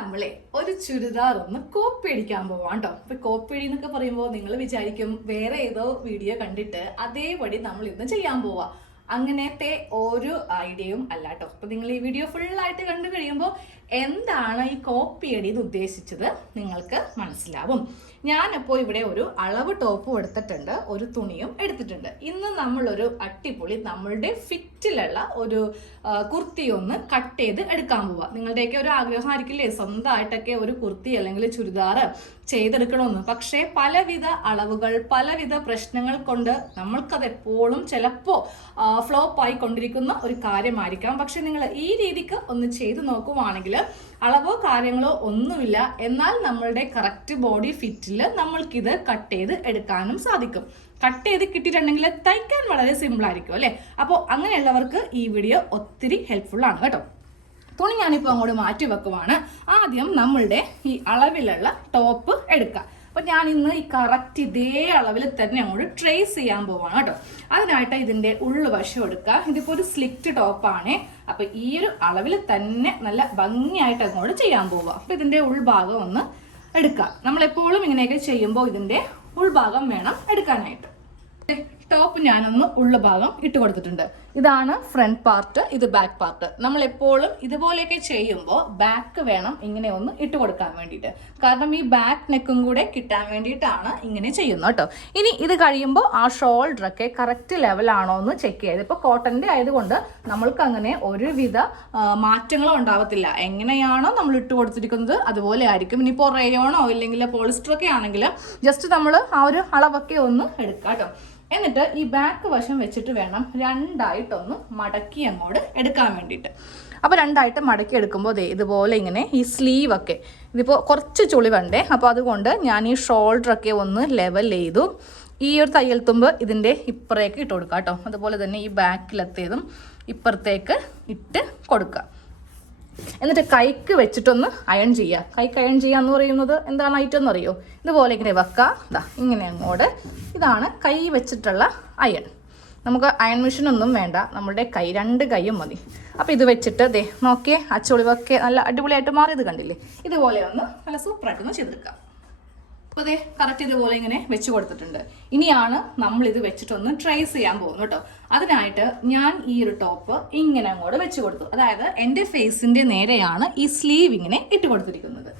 നമ്മളെ ഒരു ചുരിദാർ ഒന്ന് കോപ്പി അടിക്കാൻ പോവാം കേട്ടോ അപ്പൊ കോപ്പി അടി എന്നൊക്കെ പറയുമ്പോൾ നിങ്ങൾ വിചാരിക്കും വേറെ ഏതോ വീഡിയോ കണ്ടിട്ട് അതേപടി നമ്മൾ ഇന്ന് ചെയ്യാൻ പോവാ. അങ്ങനത്തെ ഒരു ഐഡിയയും അല്ല കേട്ടോ അപ്പൊ നിങ്ങൾ ഈ വീഡിയോ ഫുൾ ആയിട്ട് കണ്ടു കഴിയുമ്പോൾ എന്താണ് ഈ കോപ്പി അടി എന്ന് ഉദ്ദേശിച്ചത് നിങ്ങൾക്ക് മനസ്സിലാവും. ഞാനപ്പോൾ ഇവിടെ ഒരു അളവ് ടോപ്പും എടുത്തിട്ടുണ്ട് ഒരു തുണിയും എടുത്തിട്ടുണ്ട്. ഇന്ന് നമ്മളൊരു അട്ടിപ്പൊളി നമ്മളുടെ ഫിറ്റിലുള്ള ഒരു കുർത്തി ഒന്ന് കട്ട് ചെയ്ത് എടുക്കാൻ പോവുക നിങ്ങളുടെയൊക്കെ ഒരു ആഗ്രഹമായിരിക്കില്ലേ സ്വന്തമായിട്ടൊക്കെ ഒരു കുർത്തി അല്ലെങ്കിൽ ചുരിദാർ ചെയ്തെടുക്കണമെന്ന്. പക്ഷേ പലവിധ അളവുകൾ പലവിധ പ്രശ്നങ്ങൾ കൊണ്ട് നമ്മൾക്കത് എപ്പോഴും ചിലപ്പോൾ ഫ്ലോപ്പ് ആയി കൊണ്ടിരിക്കുന്ന ഒരു കാര്യമായിരിക്കാം. പക്ഷെ നിങ്ങൾ ഈ രീതിക്ക് ഒന്ന് ചെയ്തു നോക്കുവാണെങ്കിൽ അളവോ കാര്യങ്ങളോ ഒന്നുമില്ല. എന്നാൽ നമ്മളുടെ കറക്റ്റ് ബോഡി ഫിറ്റിൽ നമ്മൾക്കിത് കട്ട് ചെയ്ത് എടുക്കാനും സാധിക്കും. കട്ട് ചെയ്ത് കിട്ടിയിട്ടുണ്ടെങ്കിൽ തയ്ക്കാൻ വളരെ സിമ്പിൾ ആയിരിക്കും അല്ലേ? അപ്പോൾ അങ്ങനെയുള്ളവർക്ക് ഈ വീഡിയോ ഒത്തിരി ഹെൽപ്ഫുൾ ആണ് കേട്ടോ. തുണി ഞാനിപ്പോൾ അങ്ങോട്ട് മാറ്റി വെക്കുവാണ്. ആദ്യം നമ്മളുടെ ഈ അളവിലുള്ള ടോപ്പ് എടുക്കുക അപ്പോൾ ഞാൻ ഇന്ന് ഈ കറക്റ്റ് ഇതേ അളവിൽ തന്നെ അങ്ങോട്ട് ട്രേസ് ചെയ്യാൻ പോവാണ് കേട്ടോ. അതിനായിട്ട് ഇതിന്റെ ഉള്ളുവശം എടുക്കുക. ഇതിപ്പോൾ ഒരു സ്ലിറ്റ് ടോപ്പാണ് അപ്പോൾ ഈ ഒരു അളവിൽ തന്നെ നല്ല ഭംഗിയായിട്ട് അങ്ങോട്ട് ചെയ്യാൻ പോവുക അപ്പോൾ ഇതിന്റെ ഉൾഭാഗം ഒന്ന് എടുക്കുക നമ്മളെപ്പോഴും ഇങ്ങനെയൊക്കെ ചെയ്യുമ്പോൾ ഇതിന്റെ ഉൾഭാഗം വേണം എടുക്കാനായിട്ട്. ടോപ്പ് ഞാനൊന്ന് ഉള്ള ഭാഗം ഇട്ട് കൊടുത്തിട്ടുണ്ട്. ഇതാണ് ഫ്രണ്ട് പാർട്ട് ഇത് ബാക്ക് പാർട്ട് നമ്മൾ എപ്പോഴും ഇതുപോലെയൊക്കെ ചെയ്യുമ്പോൾ ബാക്ക് വേണം ഇങ്ങനെ ഒന്ന് ഇട്ട് കൊടുക്കാൻ വേണ്ടിയിട്ട്. കാരണം ഈ ബാക്ക് നെക്കും കൂടെ കിട്ടാൻ വേണ്ടിയിട്ടാണ് ഇങ്ങനെ ചെയ്യുന്നത് കേട്ടോ. ഇനി ഇത് കഴിയുമ്പോൾ ആ ഷോൾഡറൊക്കെ കറക്റ്റ് ലെവലാണോ എന്ന് ചെക്ക് ചെയ്ത് ഇപ്പോൾ കോട്ടന്റെ ആയതുകൊണ്ട് നമ്മൾക്ക് അങ്ങനെ ഒരുവിധ മാറ്റങ്ങളോ ഉണ്ടാവത്തില്ല. എങ്ങനെയാണോ നമ്മൾ ഇട്ട് കൊടുത്തിരിക്കുന്നത് അതുപോലെ ആയിരിക്കും. ഇനിയിപ്പോൾ റേയോണോ ഇല്ലെങ്കിൽ പോളിസ്റ്ററൊക്കെ ആണെങ്കിൽ ജസ്റ്റ് നമ്മൾ ആ ഒരു അളവൊക്കെ ഒന്ന് എടുക്കാം കേട്ടോ. എന്നിട്ട് ഈ ബാക്ക് വശം വെച്ചിട്ട് വേണം രണ്ടായിട്ടൊന്ന് മടക്കി അങ്ങോട്ട് എടുക്കാൻ വേണ്ടിയിട്ട്. അപ്പോൾ രണ്ടായിട്ട് മടക്കി എടുക്കുമ്പോൾ ദേ ഇതുപോലെ ഇങ്ങനെ ഈ സ്ലീവൊക്കെ ഇതിപ്പോൾ കുറച്ച് ചുളി ചുളിവുണ്ടേ. അപ്പോൾ അതുകൊണ്ട് ഞാൻ ഈ ഷോൾഡറൊക്കെ ഒന്ന് ലെവൽ ചെയ്തു. ഈ ഒരു തയ്യൽ തുമ്പ് ഇതിന്റെ ഇപ്പുറേക്ക് ഇട്ട് കൊടുക്കുക കേട്ടോ. അതുപോലെ തന്നെ ഈ ബാക്കിലത്തേതും ഇപ്പുറത്തേക്ക് ഇട്ട് കൊടുക്കുക എന്നിട്ട് കൈക്ക് വെച്ചിട്ടൊന്ന് അയൺ ചെയ്യുക കൈക്ക് അയൺ ചെയ്യുക എന്ന് പറയുന്നത് എന്താണ് ഐറ്റം എന്ന് അറിയോ ഇതുപോലെ ഇങ്ങനെ വെക്കുക ഇതാ ഇങ്ങനെ അങ്ങോട്ട്. ഇതാണ് കൈ വെച്ചിട്ടുള്ള അയൺ. നമുക്ക് അയൺ മെഷീൻ ഒന്നും വേണ്ട. നമ്മുടെ കൈ രണ്ട് കൈയും മതി. അപ്പോൾ ഇത് വെച്ചിട്ട് ദേ നോക്കിയേ ആ ചുളിവൊക്കെ നല്ല അടിപൊളിയായിട്ട് മാറിയത് കണ്ടില്ലേ? ഇതുപോലെ ഒന്ന് നല്ല സൂപ്പറായിട്ടൊന്ന് ചെയ്തെടുക്കാം. അപ്പോൾ അതെ കറക്റ്റ് ഇതുപോലെ ഇങ്ങനെ വെച്ച് കൊടുത്തിട്ടുണ്ട്. ഇനിയാണ് നമ്മൾ ഇത് വെച്ചിട്ടൊന്ന് ട്രേസ് ചെയ്യാൻ പോകുന്നു കേട്ടോ അതിനായിട്ട് ഞാൻ ഈ ഒരു ടോപ്പ് ഇങ്ങനെ അങ്ങോട്ട് വെച്ച് കൊടുത്തു. അതായത് എന്റെ ഫേസിന്റെ നേരെയാണ് ഈ സ്ലീവ് ഇങ്ങനെ ഇട്ട് കൊടുത്തിരിക്കുന്നത്.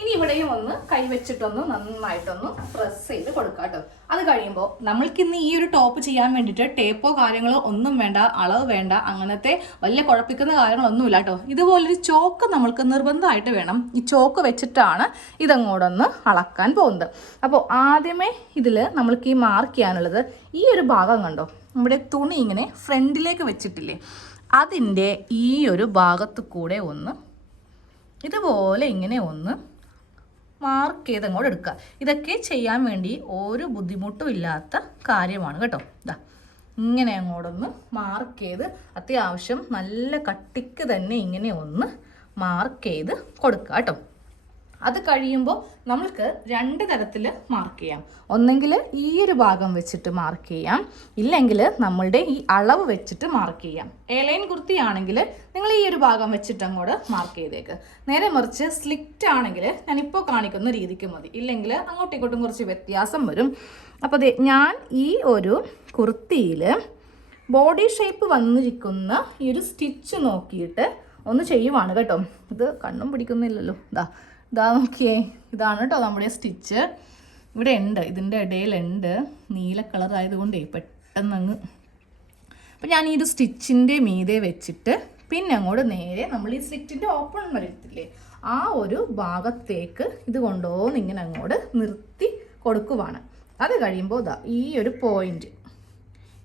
ഇനി ഇവിടെയും ഒന്ന് കൈവച്ചിട്ടൊന്ന് നന്നായിട്ടൊന്ന് പ്രസ് ചെയ്ത് കൊടുക്കുക കേട്ടോ അത് കഴിയുമ്പോൾ നമ്മൾക്ക് ഇന്ന് ഈ ഒരു ടോപ്പ് ചെയ്യാൻ വേണ്ടിയിട്ട് ടേപ്പോ കാര്യങ്ങളോ ഒന്നും വേണ്ട അളവ് വേണ്ട അങ്ങനത്തെ വലിയ കുഴപ്പിക്കുന്ന കാര്യങ്ങളൊന്നുമില്ല കേട്ടോ ഇതുപോലൊരു ചോക്ക് നമ്മൾക്ക് നിർബന്ധമായിട്ട് വേണം. ഈ ചോക്ക് വെച്ചിട്ടാണ് ഇതങ്ങോട്ടൊന്ന് അളക്കാൻ പോകുന്നത്. അപ്പോൾ ആദ്യമേ ഇതിൽ നമ്മൾക്ക് ഈ മാർക്ക് ചെയ്യാനുള്ളത് ഈ ഒരു ഭാഗം കണ്ടോ? നമ്മുടെ തുണി ഇങ്ങനെ ഫ്രണ്ടിലേക്ക് വെച്ചിട്ടില്ലേ? അതിന്റെ ഈ ഒരു ഭാഗത്ത് കൂടെ ഒന്ന് ഇതുപോലെ ഇങ്ങനെ ഒന്ന് മാർക്ക് ചെയ്ത് അങ്ങോട്ട് എടുക്കുക. ഇതൊക്കെ ചെയ്യാൻ വേണ്ടി ഒരു ബുദ്ധിമുട്ടും ഇല്ലാത്ത കാര്യമാണ് കേട്ടോ. ഇതാ ഇങ്ങനെ അങ്ങോട്ടൊന്ന് മാർക്ക് ചെയ്ത് അത്യാവശ്യം നല്ല കട്ടിക്ക് തന്നെ ഇങ്ങനെ ഒന്ന് മാർക്ക് ചെയ്ത് കൊടുക്കുക കേട്ടോ. അത് കഴിയുമ്പോൾ നമ്മൾക്ക് രണ്ട് തരത്തിൽ മാർക്ക് ചെയ്യാം. ഒന്നെങ്കിൽ ഈ ഒരു ഭാഗം വെച്ചിട്ട് മാർക്ക് ചെയ്യാം. ഇല്ലെങ്കിൽ നമ്മളുടെ ഈ അളവ് വെച്ചിട്ട് മാർക്ക് ചെയ്യാം. എലൈൻ കുർത്തി ആണെങ്കിൽ നിങ്ങൾ ഈ ഒരു ഭാഗം വെച്ചിട്ട് അങ്ങോട്ട് മാർക്ക് ചെയ്തേക്ക്. നേരെ മറിച്ച് സ്ലിറ്റ് ആണെങ്കിൽ ഞാനിപ്പോൾ കാണിക്കുന്ന രീതിക്ക് മതി. ഇല്ലെങ്കിൽ അങ്ങോട്ടും ഇങ്ങോട്ടും കുറച്ച് വ്യത്യാസം വരും. അപ്പോൾ അതെ ഞാൻ ഈ ഒരു കുർത്തിയിൽ ബോഡി ഷേപ്പ് വന്നിരിക്കുന്ന ഈ ഒരു സ്റ്റിച്ച് നോക്കിയിട്ട് ഒന്ന് ചെയ്യുവാണ് കേട്ടോ. ഇത് കണ്ണും പിടിക്കുന്നില്ലല്ലോ. ഇതാ ഇതാ നോക്കിയേ ഇതാണ് കേട്ടോ നമ്മുടെ സ്റ്റിച്ച്. ഇവിടെ ഉണ്ട് ഇതിന്റെ ഇടയിലുണ്ട്. നീല കളർ ആയതുകൊണ്ടേ പെട്ടെന്ന് അങ്ങ് അപ്പം ഞാൻ ഈ ഒരു സ്റ്റിച്ചിന്റെ മീതെ വെച്ചിട്ട് പിന്നെ അങ്ങോട്ട് നേരെ നമ്മൾ ഈ സ്ലിറ്റിന്റെ ഓപ്പൺ വരത്തില്ലേ ആ ഒരു ഭാഗത്തേക്ക് ഇത് കൊണ്ടുപോകുന്ന ഇങ്ങനെ അങ്ങോട്ട് നിർത്തി കൊടുക്കുവാണ്. അത് കഴിയുമ്പോൾ ഇതാ ഈ ഒരു പോയിന്റ്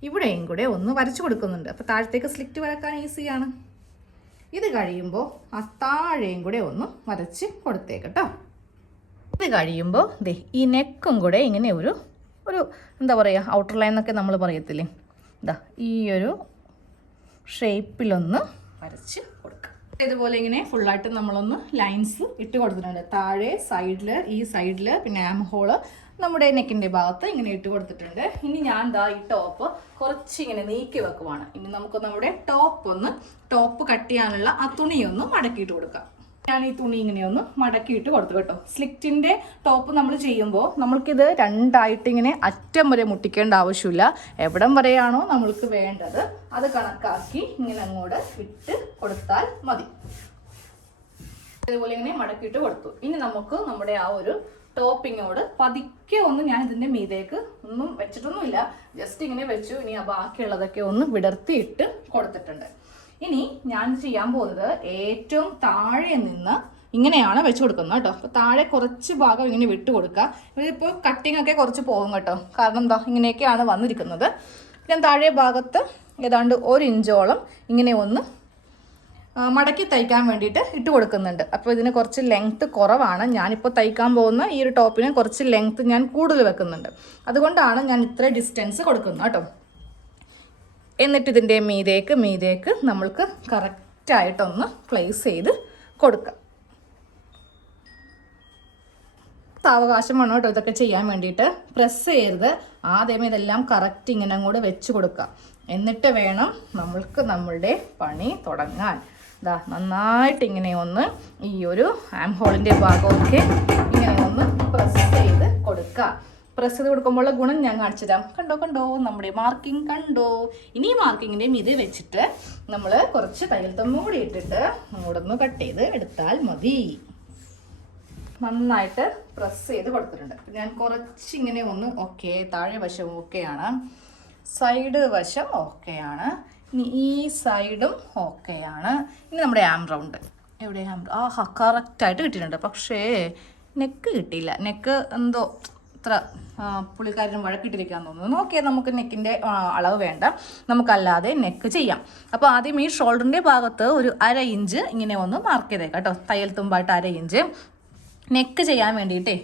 ഇവിടെയും കൂടെ ഒന്ന് വരച്ചു കൊടുക്കുന്നുണ്ട്. അപ്പോൾ താഴത്തേക്ക് സ്ലിറ്റ് വരക്കാൻ ഈസിയാണ്. ഇത് കഴിയുമ്പോൾ ആ താഴെയും കൂടെ ഒന്ന് വരച്ച് കൊടുത്തേക്കട്ടോ. ഇത് കഴിയുമ്പോൾ ദേ ഈ നെക്കും കൂടെ ഇങ്ങനെ ഒരു ഒരു എന്താ പറയുക ഔട്ടർ ലൈൻ എന്നൊക്കെ നമ്മൾ പറയത്തില്ലേ? ഇതാ ഈ ഒരു ഷേപ്പിലൊന്ന് വരച്ച് കൊടുക്കുക ഇതുപോലെ ഇങ്ങനെ ഫുള്ളായിട്ട് നമ്മളൊന്ന് ലൈൻസ് ഇട്ട് കൊടുത്തിട്ടുണ്ട്. താഴെ സൈഡിൽ ഈ സൈഡിൽ പിന്നെ ആം ഹോൾ നമ്മുടെ നെക്കിന്റെ ഭാഗത്ത് ഇങ്ങനെ ഇട്ട് കൊടുത്തിട്ടുണ്ട്. ഇനി ഞാൻ ദാ ഈ ടോപ്പ് കുറച്ച് ഇങ്ങനെ നീക്കി വെക്കുവാണ്. ഇനി നമുക്ക് നമ്മുടെ ടോപ്പ് ഒന്ന് ടോപ്പ് കട്ട് ചെയ്യാനുള്ള ആ തുണിയൊന്ന് മടക്കിയിട്ട് കൊടുക്കാം. ഞാൻ ഈ തുണി ഇങ്ങനെ ഒന്ന് മടക്കിയിട്ട് കൊടുത്തു കേട്ടോ. സ്ലിറ്റിന്റെ ടോപ്പ് നമ്മൾ ചെയ്യുമ്പോൾ നമ്മൾക്കിത് രണ്ടായിട്ട് ഇങ്ങനെ അറ്റം വരെ മുട്ടിക്കേണ്ട ആവശ്യമില്ല. എവിടം വരെയാണോ നമ്മൾക്ക് വേണ്ടത് അത് കണക്കാക്കി ഇങ്ങനെ അങ്ങോട്ട് ഇട്ട് കൊടുത്താൽ മതി. അതുപോലെ ഇങ്ങനെ മടക്കിയിട്ട് കൊടുത്തു. ഇനി നമുക്ക് നമ്മുടെ ആ ഒരു ടോപ്പിങ്ങോട് പതുക്കെ ഒന്ന് ഞാൻ ഇതിന്റെ മീതേക്ക് ഒന്നും വെച്ചിട്ടൊന്നുമില്ല. ജസ്റ്റ് ഇങ്ങനെ വെച്ചു. ഇനി ആ ബാക്കിയുള്ളതൊക്കെ ഒന്ന് വിടർത്തിയിട്ട് കൊടുത്തിട്ടുണ്ട്. ഇനി ഞാൻ ചെയ്യാൻ പോകുന്നത് ഏറ്റവും താഴെ നിന്ന് ഇങ്ങനെയാണ് വെച്ച് കൊടുക്കുന്നത് കേട്ടോ. അപ്പോൾ താഴെ കുറച്ച് ഭാഗം ഇങ്ങനെ വിട്ട് കൊടുക്കുക. ഇതിപ്പോൾ കട്ടിംഗ് ഒക്കെ കുറച്ച് പോകും കേട്ടോ. കാരണം എന്താ ഇങ്ങനെയൊക്കെയാണ് വന്നിരിക്കുന്നത്. ഞാൻ താഴെ ഭാഗത്ത് ഏതാണ്ട് ഒരു ഇഞ്ചോളം ഇങ്ങനെ ഒന്ന് മടക്കി തയ്ക്കാൻ വേണ്ടിയിട്ട് ഇട്ട് കൊടുക്കുന്നുണ്ട്. അപ്പോൾ ഇതിന് കുറച്ച് ലെങ്ത്ത് കുറവാണ്. ഞാനിപ്പോൾ തയ്ക്കാൻ പോകുന്ന ഈ ഒരു ടോപ്പിന് കുറച്ച് ലെങ്ത്ത് ഞാൻ കൂടുതൽ വെക്കുന്നുണ്ട്. അതുകൊണ്ടാണ് ഞാൻ ഇത്ര ഡിസ്റ്റൻസ് കൊടുക്കുന്നത് കേട്ടോ. എന്നിട്ട് ഇതിന്റെ മീതേക്ക് മീതേക്ക് നമ്മൾക്ക് കറക്റ്റായിട്ടൊന്ന് പ്ലേസ് ചെയ്ത് കൊടുക്കാം. അവകാശം വേണം കേട്ടോ ഇതൊക്കെ ചെയ്യാൻ വേണ്ടിയിട്ട്? പ്രസ് ചെയ്യരുത്. ആദ്യമേ ഇതെല്ലാം കറക്റ്റ് ഇങ്ങനെ അങ്ങോട്ട് വെച്ച് കൊടുക്കുക എന്നിട്ട് വേണം നമ്മൾക്ക് നമ്മളുടെ പണി തുടങ്ങാൻ. ഇതാ നന്നായിട്ട് ഇങ്ങനെ ഒന്ന് ഈ ഒരു ആം ഹോളിന്റെ ഭാഗമൊക്കെ ഇങ്ങനെ ഒന്ന് പ്രസ് ചെയ്ത് കൊടുക്കുക പ്രസ് ചെയ്ത് കൊടുക്കുമ്പോഴുള്ള ഗുണം ഞാൻ കാണിച്ചു തരാം. കണ്ടോ കണ്ടോ? നമ്മുടെ മാർക്കിംഗ് കണ്ടോ? ഇനി മാർക്കിങ്ങിന്റെ ഇത് വെച്ചിട്ട് നമ്മൾ കുറച്ച് തയ്യൽ തമ്മും കൂടി ഇട്ടിട്ട് അങ്ങോട്ടൊന്ന് കട്ട് ചെയ്ത് എടുത്താൽ മതി. നന്നായിട്ട് പ്രസ് ചെയ്ത് കൊടുത്തിട്ടുണ്ട്. ഞാൻ കുറച്ച് ഇങ്ങനെ ഒന്ന് ഓക്കെ താഴെ വശം ഓക്കെയാണ് സൈഡ് വശം ഓക്കെയാണ് ഇനി ഈ സൈഡും ഓക്കെയാണ്. ഇനി നമ്മുടെ ആം റൗണ്ട് എവിടെ ആം ആ കറക്റ്റായിട്ട് കിട്ടിയിട്ടുണ്ട്. പക്ഷേ നെക്ക് കിട്ടിയില്ല. നെക്ക് എന്തോ ഇത്ര പുള്ളിക്കാരനും വഴക്കിട്ടിരിക്കാൻ തോന്നുന്നു. നോക്കിയാൽ നമുക്ക് നെക്കിന്റെ അളവ് വേണ്ട. നമുക്കല്ലാതെ നെക്ക് ചെയ്യാം. അപ്പോൾ ആദ്യം ഈ ഷോൾഡറിന്റെ ഭാഗത്ത് ഒരു അര ഇഞ്ച് ഇങ്ങനെ ഒന്ന് മാർക്ക് ചെയ്തേക്കാം കേട്ടോ. തയ്യൽ തുമ്പായിട്ട് അര ഇഞ്ച് നെക്ക് ചെയ്യാൻ വേണ്ടിയിട്ടേ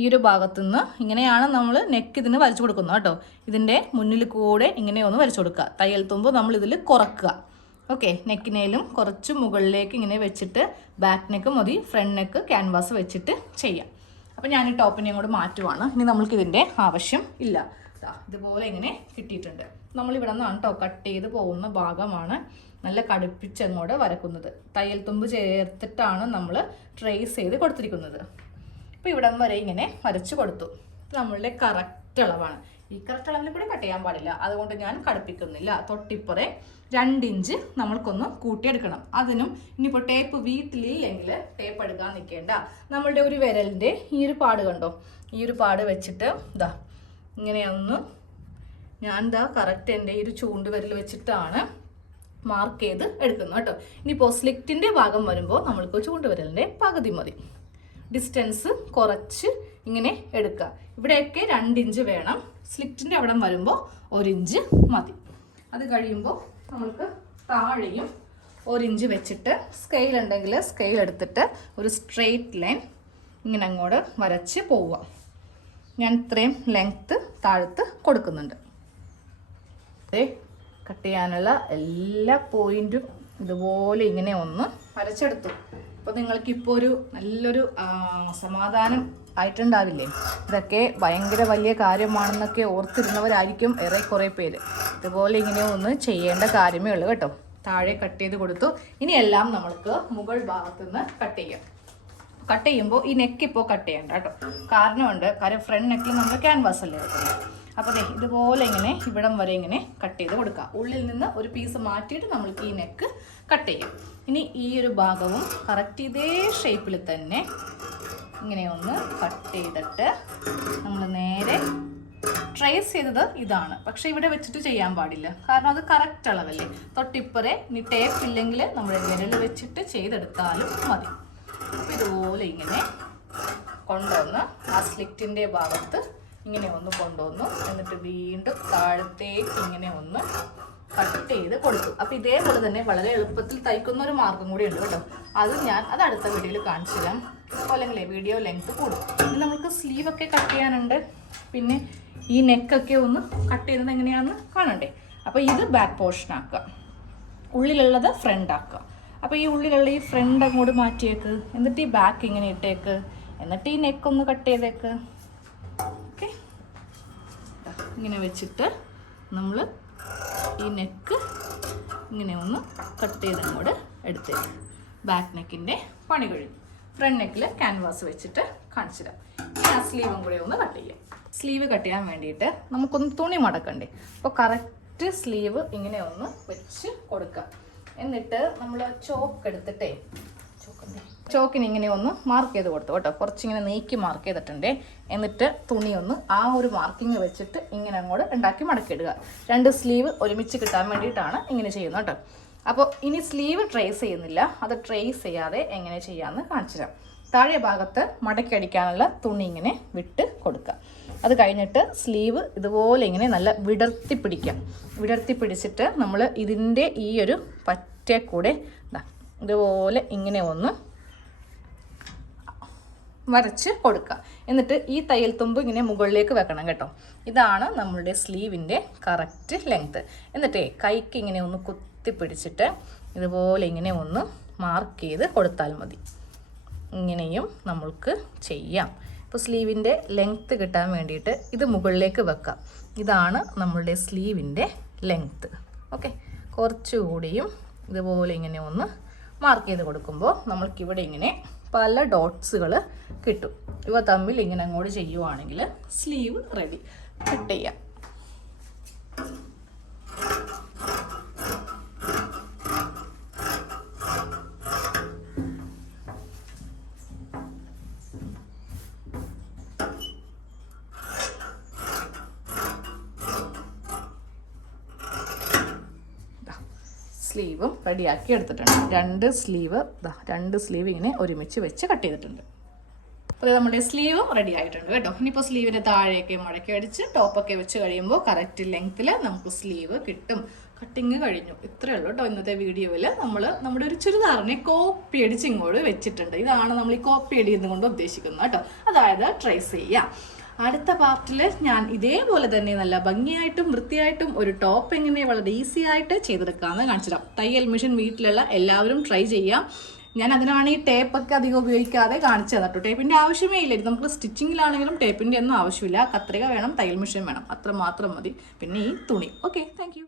ഈ ഒരു ഭാഗത്തു നിന്ന് ഇങ്ങനെയാണ് നമ്മൾ നെക്ക് ഇതിന് വരച്ചു കൊടുക്കുന്നത് കേട്ടോ. ഇതിന്റെ മുന്നിൽ കൂടെ ഇങ്ങനെ ഒന്ന് വരച്ചു കൊടുക്കുക. തയ്യൽ തുമ്പ് നമ്മൾ ഇതിൽ കുറക്കുക. ഓക്കെ നെക്കിനേലും കുറച്ച് മുകളിലേക്ക് ഇങ്ങനെ വെച്ചിട്ട് ബാക്ക് നെക്ക് മതി ഫ്രണ്ട് നെക്ക് ക്യാൻവാസ് വെച്ചിട്ട് ചെയ്യാം. അപ്പം ഞാൻ ഈ ടോപ്പിനെ കൂടെ മാറ്റുവാണ്. ഇനി നമ്മൾക്ക് ഇതിന്റെ ആവശ്യം ഇല്ല. ഇതുപോലെ ഇങ്ങനെ കിട്ടിയിട്ടുണ്ട്. നമ്മൾ ഇവിടെ നിന്നാണ് കേട്ടോ കട്ട് ചെയ്ത് പോകുന്ന ഭാഗമാണ് നല്ല കടുപ്പിച്ചങ്ങോട്ട് വരക്കുന്നത്. തയ്യൽ തുമ്പ് ചേർത്തിട്ടാണ് നമ്മൾ ട്രേസ് ചെയ്ത് കൊടുത്തിരിക്കുന്നത്. അപ്പോൾ ഇവിടം വരെ ഇങ്ങനെ വരച്ചു കൊടുത്തു. നമ്മളുടെ കറക്റ്റ് അളവാണ്. ഈ കറക്റ്റ് അളവിൽ കൂടെ കട്ട് ചെയ്യാൻ പാടില്ല. അതുകൊണ്ട് ഞാൻ കടുപ്പിക്കുന്നില്ല. തൊട്ടിപ്പുറേ രണ്ടിഞ്ച് നമ്മൾക്കൊന്ന് കൂട്ടിയെടുക്കണം. അതിനും ഇനിയിപ്പോൾ ടേപ്പ് വീട്ടിലില്ലെങ്കിൽ ടേപ്പ് എടുക്കാൻ നിൽക്കേണ്ട. നമ്മളുടെ ഒരു വിരലിന്റെ ഈ ഒരു പാട് കണ്ടോ? ഈ ഒരു പാട് വെച്ചിട്ട് ഇതാ ഇങ്ങനെയൊന്ന് ഞാൻ ഇതാ കറക്റ്റ് എന്റെ ഈ ഒരു ചൂണ്ട് വിരൽ വെച്ചിട്ടാണ് മാർക്ക് ചെയ്ത് എടുക്കുന്നത് കേട്ടോ. ഇനിയിപ്പോൾ സ്ലിറ്റിന്റെ ഭാഗം വരുമ്പോൾ നമ്മൾക്ക് ചൂണ്ടുവിരലിന്റെ പകുതി മതി. ഡിസ്റ്റൻസ് കുറച്ച് ഇങ്ങനെ എടുക്കുക. ഇവിടെയൊക്കെ രണ്ട് ഇഞ്ച് വേണം. സ്ലിറ്റിന്റെ അവിടം വരുമ്പോൾ ഒരിഞ്ച് മതി. അത് കഴിയുമ്പോൾ നമുക്ക് താഴെയും ഒരിഞ്ച് വെച്ചിട്ട് സ്കെയിൽ ഉണ്ടെങ്കിൽ സ്കെയിൽ എടുത്തിട്ട് ഒരു സ്ട്രെയിറ്റ് ലൈൻ ഇങ്ങനെ അങ്ങോട്ട് വരച്ച് പോവുക. ഞാൻ ഇത്രയും ലെങ്ത്ത് താഴത്ത് കൊടുക്കുന്നുണ്ട്. കട്ട് ചെയ്യാനുള്ള എല്ലാ പോയിന്റും ഇതുപോലെ ഇങ്ങനെ ഒന്ന് വരച്ചെടുത്തു. അപ്പോൾ നിങ്ങൾക്ക് ഇപ്പോൾ ഒരു നല്ലൊരു സമാധാനം ആയിട്ടുണ്ടാവില്ലേ? ഇതൊക്കെ ഭയങ്കര വലിയ കാര്യമാണെന്നൊക്കെ ഓർത്തിരുന്നവരായിരിക്കും ഏറെ കുറേ പേര്. ഇതുപോലെ ഇങ്ങനെ ഒന്ന് ചെയ്യേണ്ട കാര്യമേ ഉള്ളൂ കേട്ടോ. താഴെ കട്ട് ചെയ്ത് കൊടുത്തു. ഇനി എല്ലാം നമ്മൾക്ക് മുകൾ ഭാഗത്ത് നിന്ന് കട്ട് ചെയ്യാം. കട്ട് ചെയ്യുമ്പോൾ ഈ നെക്ക് ഇപ്പോൾ കട്ട് ചെയ്യണ്ട കേട്ടോ. കാരണമുണ്ട് കാര്യം ഫ്രണ്ട് നെക്കിൽ നമ്മൾ ക്യാൻവാസ് അല്ലേ വെക്കുന്നത്. അപ്പോൾ ഇതുപോലെ ഇങ്ങനെ ഇവിടം വരെ ഇങ്ങനെ കട്ട് ചെയ്ത് കൊടുക്കുക. ഉള്ളിൽ നിന്ന് ഒരു പീസ് മാറ്റിയിട്ട് നമ്മൾക്ക് ഈ നെക്ക് കട്ട് ചെയ്യാം. ഇനി ഈ ഒരു ഭാഗവും കറക്റ്റ് ഇതേ ഷേപ്പിൽ തന്നെ ഇങ്ങനെ ഒന്ന് കട്ട് ചെയ്തിട്ട് നമ്മൾ നേരെ ട്രേസ് ചെയ്തത് ഇതാണ്. പക്ഷെ ഇവിടെ വെച്ചിട്ട് ചെയ്യാൻ പാടില്ല. കാരണം അത് കറക്റ്റ് അളവല്ലേ. തൊട്ടിപ്പറെ ഇനി ടേപ്പ് ഇല്ലെങ്കിൽ നമ്മൾ വിരൽ വെച്ചിട്ട് ചെയ്തെടുത്താലും മതി. അപ്പോൾ ഇതുപോലെ ഇങ്ങനെ കൊണ്ടുവന്ന് ആ സ്ലിറ്റിന്റെ ഭാഗത്ത് ഇങ്ങനെ ഒന്ന് കൊണ്ടുവന്നു. എന്നിട്ട് വീണ്ടും താഴത്തേക്ക് ഇങ്ങനെ ഒന്ന് കട്ട് ചെയ്ത് കൊടുത്തു. അപ്പോൾ ഇതേപോലെ തന്നെ വളരെ എളുപ്പത്തിൽ തയ്ക്കുന്ന ഒരു മാർഗം കൂടി ഉണ്ട് കേട്ടോ. അത് ഞാൻ അത് അടുത്ത വീഡിയോയിൽ കാണിച്ചു തരാം. അല്ലെങ്കിൽ വീഡിയോ ലെങ്ത് കൂടും. ഇനി നമുക്ക് സ്ലീവൊക്കെ കട്ട് ചെയ്യാനുണ്ട്. പിന്നെ ഈ നെക്കൊക്കെ ഒന്ന് കട്ട് ചെയ്യുന്നത് എങ്ങനെയാണെന്ന് കാണണ്ടേ. അപ്പോൾ ഇത് ബാക്ക് പോർഷൻ ആക്കുക. ഉള്ളിലുള്ളത് ഫ്രണ്ട് ആക്കുക. അപ്പോൾ ഈ ഉള്ളിലുള്ള ഈ ഫ്രണ്ട് അങ്ങോട്ട് മാറ്റിയേക്ക്. എന്നിട്ട് ഈ ബാക്ക് ഇങ്ങനെ ഇട്ടേക്ക്. എന്നിട്ട് ഈ നെക്ക് ഒന്ന് കട്ട് ചെയ്തേക്ക്. ഇങ്ങനെ വെച്ചിട്ട് നമ്മൾ ഈ നെക്ക് ഇങ്ങനെ ഒന്ന് കട്ട് ചെയ്ത് അങ്ങോട്ട് എടുത്തേക്ക് ബാക്ക് നെക്കിന്റെ പണി കഴിഞ്ഞു. ഫ്രണ്ട് നെക്കിൽ ക്യാൻവാസ് വെച്ചിട്ട് കാണിച്ചു തരാം ഇനി ആ സ്ലീവും കൂടി ഒന്ന് കട്ട് ചെയ്യാം. സ്ലീവ് കട്ട് ചെയ്യാൻ വേണ്ടിയിട്ട് നമുക്കൊന്ന് തുണി മടക്കണ്ടേ? അപ്പോൾ കറക്റ്റ് സ്ലീവ് ഇങ്ങനെ ഒന്ന് വെച്ച് കൊടുക്കാം. എന്നിട്ട് നമ്മൾ ചോക്ക് എടുത്തിട്ടേ ചോക്കിന് ഇങ്ങനെ ഒന്ന് മാർക്ക് ചെയ്ത് കൊടുത്തു കേട്ടോ. കുറച്ചിങ്ങനെ നീക്കി മാർക്ക് ചെയ്തിട്ടുണ്ട്. എന്നിട്ട് തുണി ഒന്ന് ആ ഒരു മാർക്കിങ് വെച്ചിട്ട് ഇങ്ങനെ അങ്ങോട്ട് ഉണ്ടാക്കി മടക്കിയിടുക. രണ്ട് സ്ലീവ് ഒരുമിച്ച് കിട്ടാൻ വേണ്ടിയിട്ടാണ് ഇങ്ങനെ ചെയ്യുന്നത് കേട്ടോ. അപ്പോൾ ഇനി സ്ലീവ് ട്രേസ് ചെയ്യുന്നില്ല. അത് ട്രേസ് ചെയ്യാതെ എങ്ങനെ ചെയ്യാമെന്ന് കാണിച്ചു തരാം. താഴെ ഭാഗത്ത് മടക്കി അടിക്കാനുള്ള തുണി ഇങ്ങനെ വിട്ട് കൊടുക്കുക. അത് കഴിഞ്ഞിട്ട് സ്ലീവ് ഇതുപോലെ ഇങ്ങനെ നല്ല വിടർത്തി പിടിക്കാം വിടർത്തി പിടിച്ചിട്ട് നമ്മൾ ഇതിന്റെ ഈ ഒരു പറ്റേ കൂടെ ഇതുപോലെ ഇങ്ങനെ ഒന്ന് വരച്ച് കൊടുക്കുക. എന്നിട്ട് ഈ തയ്യൽ തുമ്പ് ഇങ്ങനെ മുകളിലേക്ക് വെക്കണം കേട്ടോ. ഇതാണ് നമ്മളുടെ സ്ലീവിന്റെ കറക്റ്റ് ലെങ്ത്ത് എന്നിട്ടേ കൈക്ക് ഇങ്ങനെ ഒന്ന് കുത്തി പിടിച്ചിട്ട് ഇതുപോലെ ഇങ്ങനെ ഒന്ന് മാർക്ക് ചെയ്ത് കൊടുത്താൽ മതി. ഇങ്ങനെയും നമ്മൾക്ക് ചെയ്യാം. ഇപ്പോൾ സ്ലീവിന്റെ ലെങ്ത്ത് കിട്ടാൻ വേണ്ടിയിട്ട് ഇത് മുകളിലേക്ക് വെക്കാം. ഇതാണ് നമ്മളുടെ സ്ലീവിന്റെ ലെങ്ത്ത് ഓക്കെ കുറച്ചുകൂടിയും ഇതുപോലെ ഇങ്ങനെ ഒന്ന് മാർക്ക് ചെയ്ത് കൊടുക്കുമ്പോൾ നമ്മൾക്കിവിടെ ഇങ്ങനെ പല ഡോട്ട്സുകൾ കിട്ടും. ഇവ തമ്മിൽ ഇങ്ങനെ അങ്ങോട്ട് ചെയ്യുവാണെങ്കിൽ സ്ലീവ് റെഡി കട്ട് ചെയ്യാം. സ്ലീവും റെഡിയാക്കി എടുത്തിട്ടുണ്ട്. രണ്ട് സ്ലീവ് രണ്ട് സ്ലീവ് ഇങ്ങനെ ഒരുമിച്ച് വെച്ച് കട്ട് ചെയ്തിട്ടുണ്ട്. അപ്പോൾ നമ്മുടെ സ്ലീവും റെഡി ആയിട്ടുണ്ട് കേട്ടോ. ഇനിയിപ്പോൾ സ്ലീവിന്റെ താഴെയൊക്കെ മുഴക്കി അടിച്ച് ടോപ്പൊക്കെ വെച്ച് കഴിയുമ്പോൾ കറക്റ്റ് ലെങ്ത്തിൽ നമുക്ക് സ്ലീവ് കിട്ടും. കട്ടിങ് കഴിഞ്ഞു. ഇത്രയേ ഉള്ളൂ കേട്ടോ ഇന്നത്തെ വീഡിയോയിൽ നമ്മൾ നമ്മുടെ ഒരു ചുരിദാറിനെ കോപ്പി അടിച്ച് ഇങ്ങോട്ട് വെച്ചിട്ടുണ്ട്. ഇതാണ് നമ്മൾ ഈ കോപ്പി അടി കൊണ്ട് ഉദ്ദേശിക്കുന്നത് കേട്ടോ. അതായത് ട്രേസ് ചെയ്യാം. അടുത്ത പാർട്ടിൽ ഞാൻ ഇതേപോലെ തന്നെ നല്ല ഭംഗിയായിട്ടും വൃത്തിയായിട്ടും ഒരു ടോപ്പ് എങ്ങനെ വളരെ ഈസി ആയിട്ട് ചെയ്തെടുക്കാമെന്ന് കാണിച്ചിടാം തയ്യൽ മെഷീൻ വീട്ടിലുള്ള എല്ലാവരും ട്രൈ ചെയ്യാം. ഞാൻ അതിനാണ് ഈ ടേപ്പൊക്കെ അധികം ഉപയോഗിക്കാതെ കാണിച്ചു തന്നിട്ടു ടേപ്പിന്റെ ആവശ്യമേ ഇല്ല. ഇത് നമുക്ക് സ്റ്റിച്ചിങ്ങിലാണെങ്കിലും ടേപ്പിന്റെ ഒന്നും ആവശ്യമില്ല. കത്രിക വേണം തയ്യൽ മെഷീൻ വേണം. അത്ര മാത്രം മതി. പിന്നെ ഈ തുണി. Okay thank